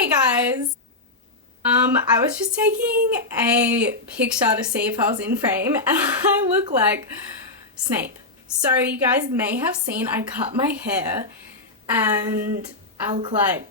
Hey guys! I was just taking a picture to see if I was in frame and I look like Snape. So you guys may have seen I cut my hair and I look like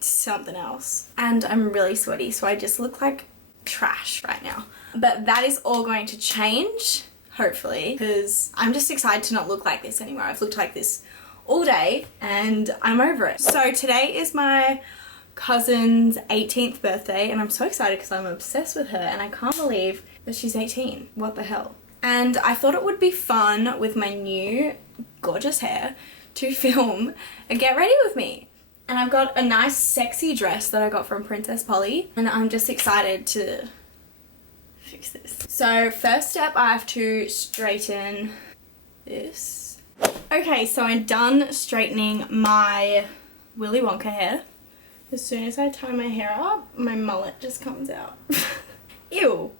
something else. And I'm really sweaty, so I just look like trash right now. But that is all going to change, hopefully, because I'm just excited to not look like this anymore. I've looked like this all day and I'm over it. So today is my cousin's 18th birthday and I'm so excited because I'm obsessed with her and I can't believe that she's 18. What the hell? And I thought it would be fun with my new gorgeous hair to film a get ready with me. And I've got a nice sexy dress that I got from Princess Polly and I'm just excited to fix this. So first step, I have to straighten this. Okay, so I'm done straightening my Willy Wonka hair. As soon as I tie my hair up, my mullet just comes out. Ew.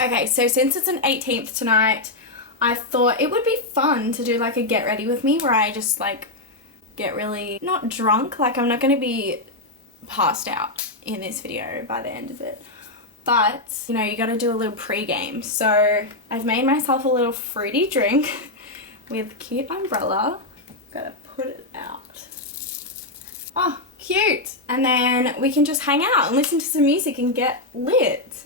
Okay, so since it's an 18th tonight, I thought it would be fun to do like a get ready with me where I just like get really, not drunk, like I'm not going to be passed out in this video by the end of it. But, you know, you got to do a little pre-game. So I've made myself a little fruity drink with cute umbrella. Gotta put it out. Oh, cute. And then we can just hang out and listen to some music and get lit.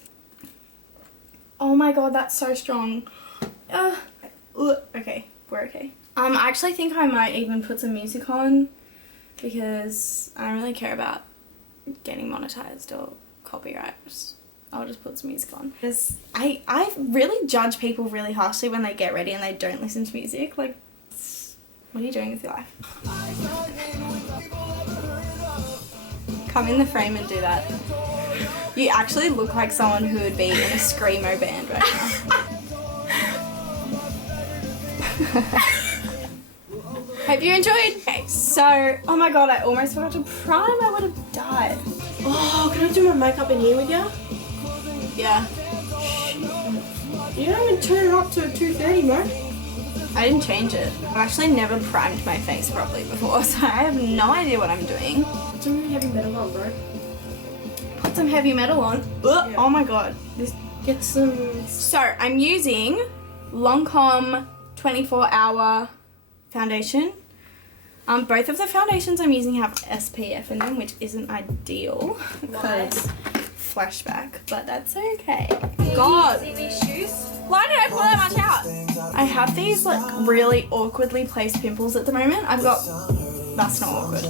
Oh my god, that's so strong. Okay, we're okay. I actually think I might even put some music on because I don't really care about getting monetized or copyright. I'll just put some music on. Because I really judge people really harshly when they get ready and they don't listen to music. Like, what are you doing with your life? Come in the frame and do that. You actually look like someone who would be in a screamo band right now. Hope you enjoyed. Okay, so, oh my god, I almost forgot to prime. I would have died. Oh, can I do my makeup in here with you? Yeah. You don't even turn it up to 2:30, man. I didn't change it. I've actually never primed my face properly before, so I have no idea what I'm doing. Put some heavy metal on, bro. Put some heavy metal on. Yeah. Oh my god. Get some... So, I'm using Lancome 24-hour foundation. Both of the foundations I'm using have SPF in them, which isn't ideal because flashback, but that's okay. God. See these shoes? Why did I pull that much out? I have these like really awkwardly placed pimples at the moment. That's not awkward.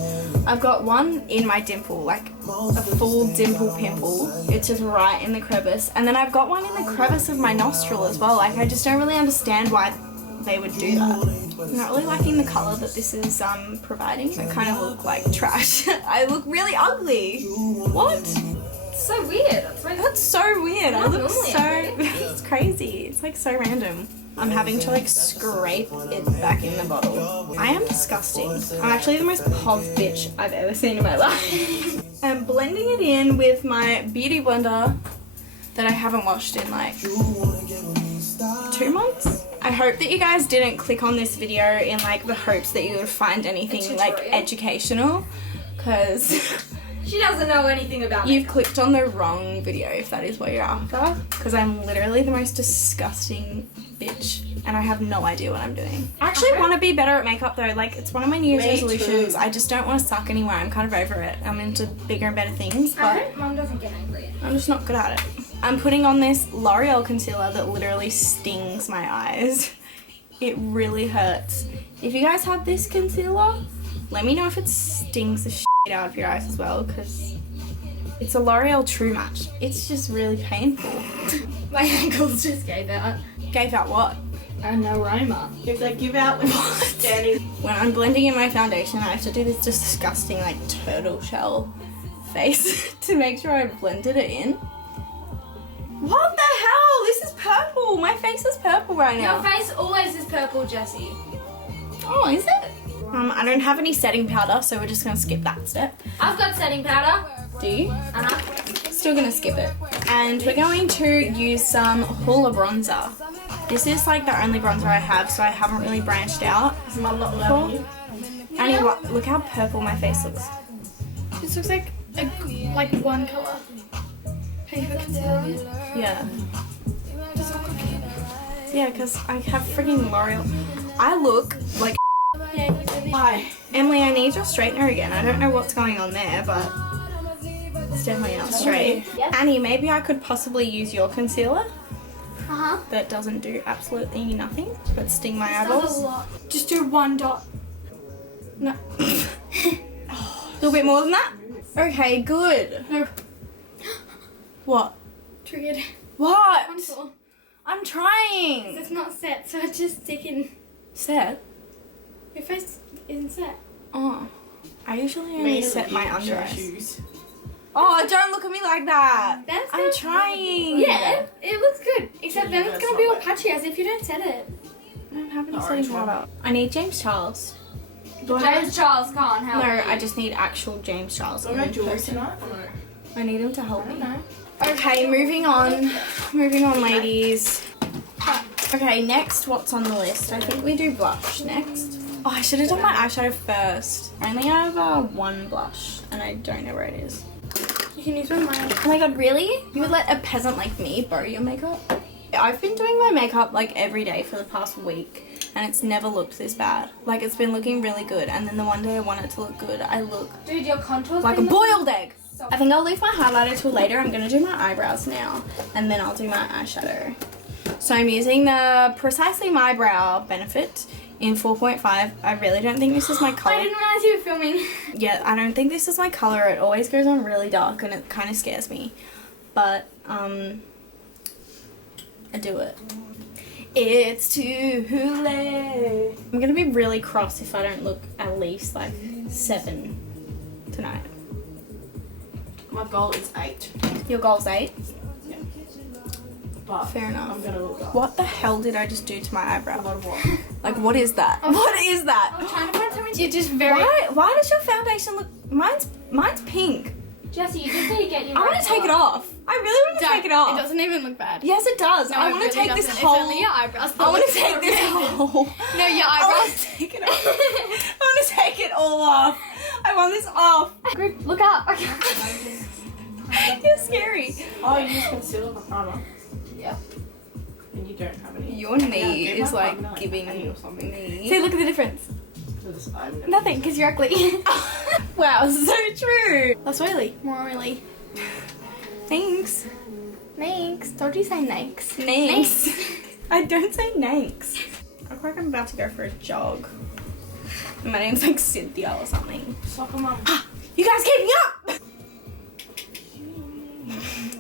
I've got one in my dimple, like a full dimple pimple. It's just right in the crevice. And then I've got one in the crevice of my nostril as well. Like I just don't really understand why they would do that. I'm not really liking the colour that this is providing. I kind of look like trash. I look really ugly. What? It's so weird. That's so weird. I look so... It's crazy. It's like so random. I'm having to like scrape it back in the bottle. I am disgusting. I'm actually the most pov bitch I've ever seen in my life. I'm blending it in with my beauty blender that I haven't washed in like 2 months. I hope that you guys didn't click on this video in like the hopes that you would find anything like educational, because she doesn't know anything about you've clicked on the wrong video if that is what you're after, because I'm literally the most disgusting bitch and I have no idea what I'm doing. I actually want to be better at makeup though. Like, it's one of my New Year's resolutions. Too. I just don't want to suck anywhere. I'm kind of over it. I'm into bigger and better things, but I hope Mum doesn't get angry. I'm just not good at it. I'm putting on this L'Oreal concealer that literally stings my eyes. It really hurts. If you guys have this concealer, let me know if it stings the shit out of your eyes as well, because it's a L'Oreal True Match. It's just really painful. My ankles just gave out. Gave out what? An aroma. If they give out when you're standing. When I'm blending in my foundation, I have to do this disgusting like turtle shell face to make sure I blended it in. What the hell? This is purple. My face is purple right now. Your face always is purple, Jessie. Oh, is it? I don't have any setting powder, so we're just gonna skip that step. I've got setting powder. Do you? Uh-huh. Still gonna skip it. And we're going to use some Hoola bronzer. This is like the only bronzer I have, so I haven't really branched out. Is Mum not loving you? And look how purple my face looks. This looks like like one colour. Can you put concealer on? Yeah. Just look like it. Yeah, because I have freaking L'Oreal. I look like Yeah, you really. Hi. Emily, I need your straightener again. I don't know what's going on there, but it's definitely not straight. Yep. Annie, maybe I could possibly use your concealer Uh-huh. that doesn't do absolutely nothing but sting my Does a eyeballs. lot. Just do one dot. No. A little bit more than that? Okay, good. No. What? Triggered. What? Contour. I'm trying. It's not set, so it's just sticking. Set? Your face isn't set. Oh. I usually only set my under eyes. shoes. Oh, don't look at me like that. That's I'm good. trying. Yeah, it looks good. Except then it's that's gonna be not all patchy as if you don't set it. I don't have any The setting orange one. powder. I need James Charles. James Charles can't No, help I just need actual James Charles. Are we going in jewelry person. tonight or no? I need him to help me. No. Okay, moving on. Moving on, ladies. Okay, next, what's on the list? I think we do blush next. Oh, I should have done my eyeshadow first. I only have one blush, and I don't know where it is. You can use one of mine. Oh my god, really? You would let a peasant like me borrow your makeup? I've been doing my makeup like every day for the past week, and it's never looked this bad. Like, it's been looking really good, and then the one day I want it to look good, I look Dude, your contours like a been looking boiled egg. so- I think I'll leave my highlighter till later. I'm gonna do my eyebrows now, and then I'll do my eyeshadow. So I'm using the Precisely My Brow Benefit in 4.5. I really don't think this is my I color. didn't realize you were filming. Yeah, I don't think this is my color. It always goes on really dark, and it kind of scares me. But I do it. It's too late. I'm gonna be really cross if I don't look at least like 7 tonight. My goal is 8. Your goal's 8. But Fair enough. I'm gonna look up. What the hell did I just do to my A eyebrow? lot of what? Like, what is that? What is I'm that? trying to find something. You're just very. Why does your foundation look? Mine's pink. Jesse, you just need to get your. I want to take it off. I really want to take it It off. doesn't even look bad. Yes, it does. No, I it want to really take this doesn't. whole. It's only your eyebrows. I want to take this whole. No, your I want eyebrows. to take it off. I want to take it all off. I want this off. Group, look up. You're scary. Oh, you use concealer for primer. Yep. And you don't have any. Your knee Yeah, give is my like primer, giving any or something. me. See, look at the difference. Because I'm gonna- Nothing, because you're ugly. Wow, so true. That's oily. More oily. Thanks. Thanks. Told you say thanks. Thanks. I don't say thanks. I look like I'm about to go for a jog. And my name's like Cynthia or something. Soccer mum. You guys keep me up!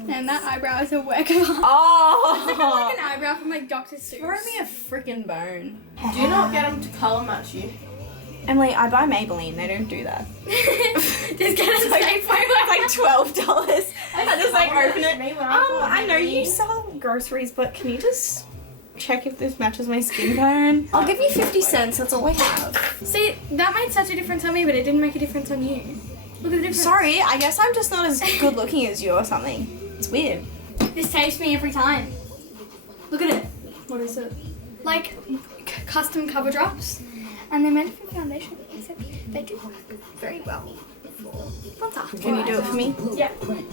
And that eyebrow is a work of art. Oh! Like an eyebrow from like Dr. Seuss. Throw me a freaking bone. Do you not get them to colour match you? Emily, I buy Maybelline. They don't do that. Just get a safe It's like $12. I just like open it. Me when I bought I know you Maybelline. sell groceries, but can you just check if this matches my skin tone? I'll give you 50 cents. That's all I have. See, that made such a difference on me, but it didn't make a difference on you. Look at the difference. Sorry, I guess I'm just not as good looking as you or something. It's weird. This saves me every time. Look at it. What is it? Like custom cover drops, and they're meant for foundation, except they do very well. Sponsor. Can you do it for me? Yeah.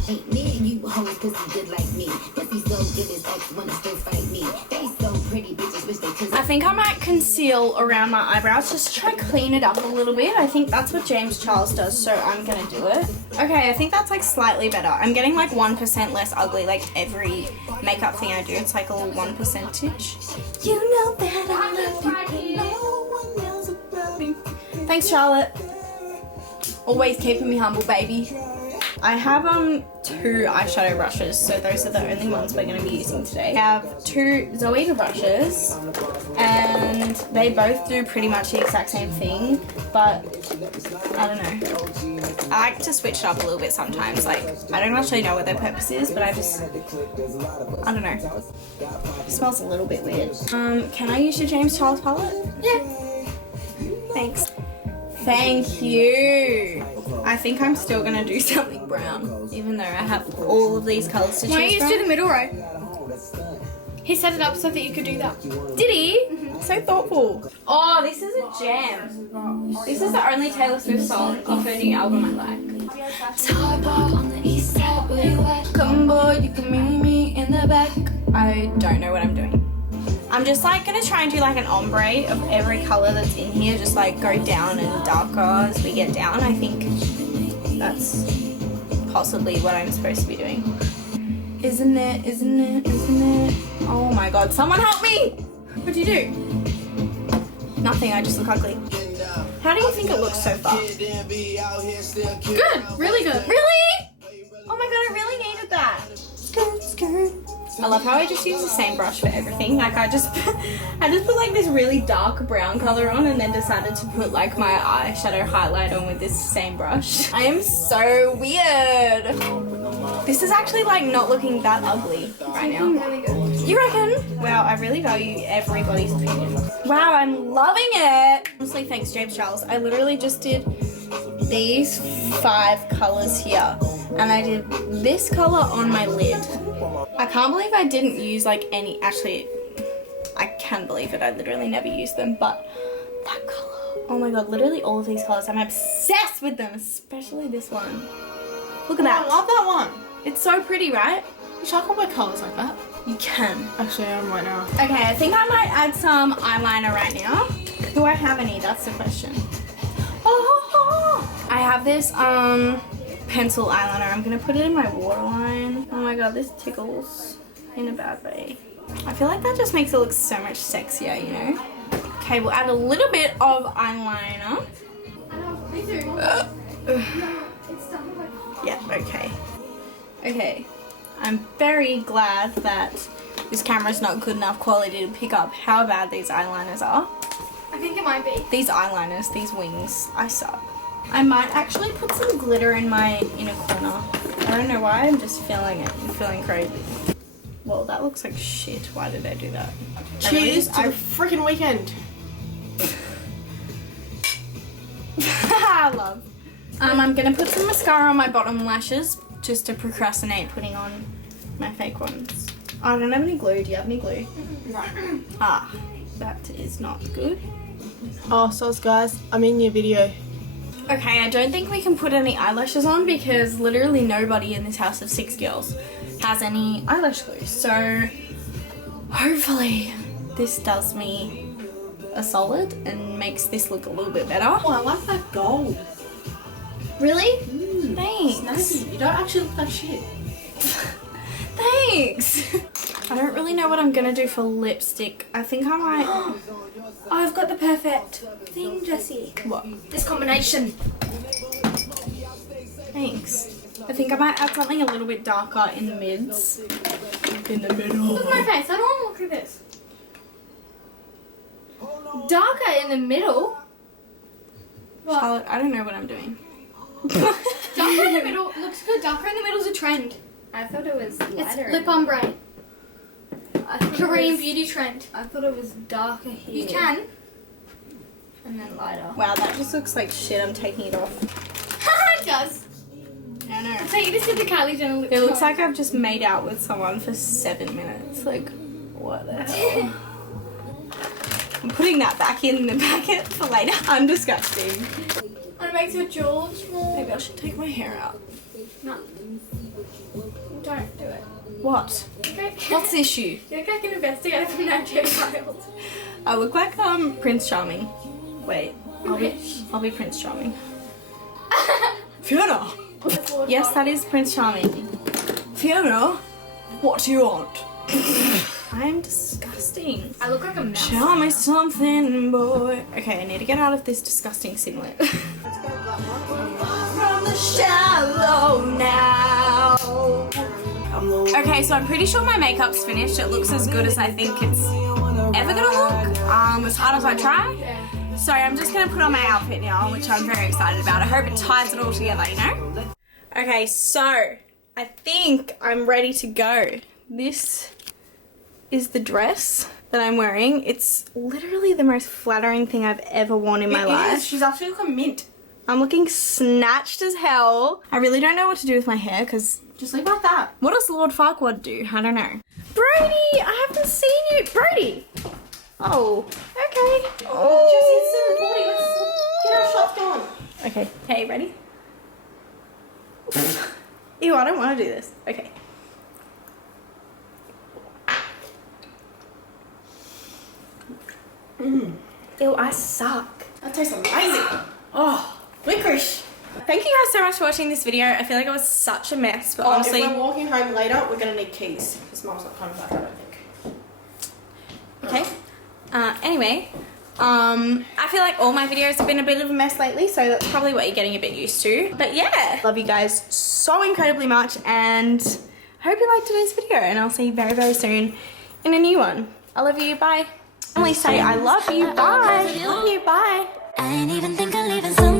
Ain't me and you hoes pussy good like me. Pussy so good his ex wanna still fight me. They so pretty bitches wish they could. I think I might conceal around my eyebrows, just try clean it up a little bit. I think that's what James Charles does, so I'm gonna do it. Okay, I think that's like slightly better. I'm getting like 1% less ugly, like every makeup thing I do, it's like a little 1%. You know that I love you, but no one knows about you. Thanks, Charlotte. Always keeping me humble, baby. I have 2 eyeshadow brushes, so those are the only ones we're going to be using today. I have 2 Zoeva brushes, and they both do pretty much the exact same thing, but I don't know. I like to switch it up a little bit sometimes. Like, I don't actually know what their purpose is, but I don't know. It smells a little bit weird. Can I use your James Charles palette? Yeah. Thanks. Thank you. I think I'm still gonna do something brown, even though I have all of these colours to choose Why don't you just from. do the middle row? He set it up so that you could do that. Did he? So thoughtful. Oh, this is a jam. This is the only Taylor Swift song off her new album I like. Top on the east side, where you at? Come boy, you can meet me in the back. I don't know what I'm doing. I'm just like gonna try and do like an ombre of every color that's in here, just like go down and darker as we get down. I think that's possibly what I'm supposed to be doing. Isn't it? Isn't it? Isn't it? Oh my god, someone help me! What'd you do? Nothing, I just look ugly. How do you think it looks so far? Good, really good. Really? Oh my god, I really needed that. Skirt, skirt. I love how I just use the same brush for everything. Like I just put like this really dark brown color on and then decided to put like my eyeshadow highlight on with this same brush. I am so weird. This is actually like not looking that ugly right now. Really good. You reckon? Wow, I really value everybody's opinion. Wow, I'm loving it. Honestly, thanks James Charles. I literally just did these 5 colors here and I did this color on my lid. I can't believe I didn't use like any, actually I can believe it, I literally never use them, but that color, oh my god, literally all of these colors, I'm obsessed with them, especially this one. Look at that. I love that one. It's so pretty, right? Wish I could wear colours like that. You can. Actually, I am right now. Okay, I think I might add some eyeliner right now. Do I have any? That's the question. Oh, I have this pencil eyeliner. I'm gonna put it in my waterline. Oh my god, this tickles in a bad way. I feel like that just makes it look so much sexier, you know? Okay, we'll add a little bit of eyeliner. Yeah, okay. Okay, I'm very glad that this camera's not good enough quality to pick up how bad these eyeliners are. I think it might be. These eyeliners, these wings, I suck. I might actually put some glitter in my inner corner. I don't know why, I'm just feeling it. I'm feeling crazy. Well, that looks like shit. Why did I do that? Cheers to the freaking weekend. I love. I'm gonna put some mascara on my bottom lashes just to procrastinate putting on my fake ones. I don't have any glue. Do you have any glue? No. Ah, that is not good. Oh, so guys, I'm in your video. Okay, I don't think we can put any eyelashes on because literally nobody in this house of 6 girls has any eyelash glue. So hopefully this does me a solid and makes this look a little bit better. Oh, I like that gold. Really? Thanks. Snazzy. You don't actually look like shit. Thanks. I don't really know what I'm gonna do for lipstick. I think I might. Oh, I've got the perfect thing, Jessie. What? This combination. Thanks. I think I might add something a little bit darker in the mids. In the middle. Look at my face. I don't want to look like this. Darker in the middle. What? Charlotte, I don't know what I'm doing. Darker in the middle looks good. Darker in the middle is a trend. I thought it was lighter. It's lip ombre. I thought Korean it was, beauty trend. I thought it was darker here. You can. And then lighter. Wow, that just looks like shit. I'm taking it off. It does. I know. So you just did the Kylie Jenner lip It looks tone. like I've just made out with someone for 7 minutes. Like, what the hell? I'm putting that back in the packet for later. I'm disgusting. And it makes your jewels more. Maybe I should take my hair out. No. Don't do it. What? Okay. What's the issue? You look like an investigator from Nat Files. I look like Prince Charming. Wait, I'll be Prince Charming. Fiona! Yes, that is Prince Charming. Fiona, what do you want? I'm disgusting. I look like a mouse. Tell me something, boy. Okay, I need to get out of this disgusting singlet. From the shallow now. Okay, so I'm pretty sure my makeup's finished. It looks as good as I think it's ever gonna look. As hard as I try. So I'm just gonna put on my outfit now, which I'm very excited about. I hope it ties it all together, you know? Okay, so I think I'm ready to go. This is the dress that I'm wearing. It's literally the most flattering thing I've ever worn in my life. She's actually looking mint. I'm looking snatched as hell. I really don't know what to do with my hair because Just leave it like that. what does Lord Farquaad do? I don't know. Brody, I haven't seen you. Brody. Oh, okay. Oh. Jessie, it's 7:40. Let's get our shots going. Okay, hey, ready? Ew, I don't want to do this. Okay. Ew, I suck. That tastes amazing. Oh, licorice. Thank you guys so much for watching this video. I feel like it was such a mess, but honestly... If we're walking home later, we're going to need keys. Because Mum's not coming back, I don't think. Okay. Anyway, I feel like all my videos have been a bit of a mess lately, so that's probably what you're getting a bit used to. But yeah, love you guys so incredibly much, and I hope you liked today's video, and I'll see you very, very soon in a new one. I love you, bye. Emily, say I love you, bye. Love you, bye. I ain't even think of leaving so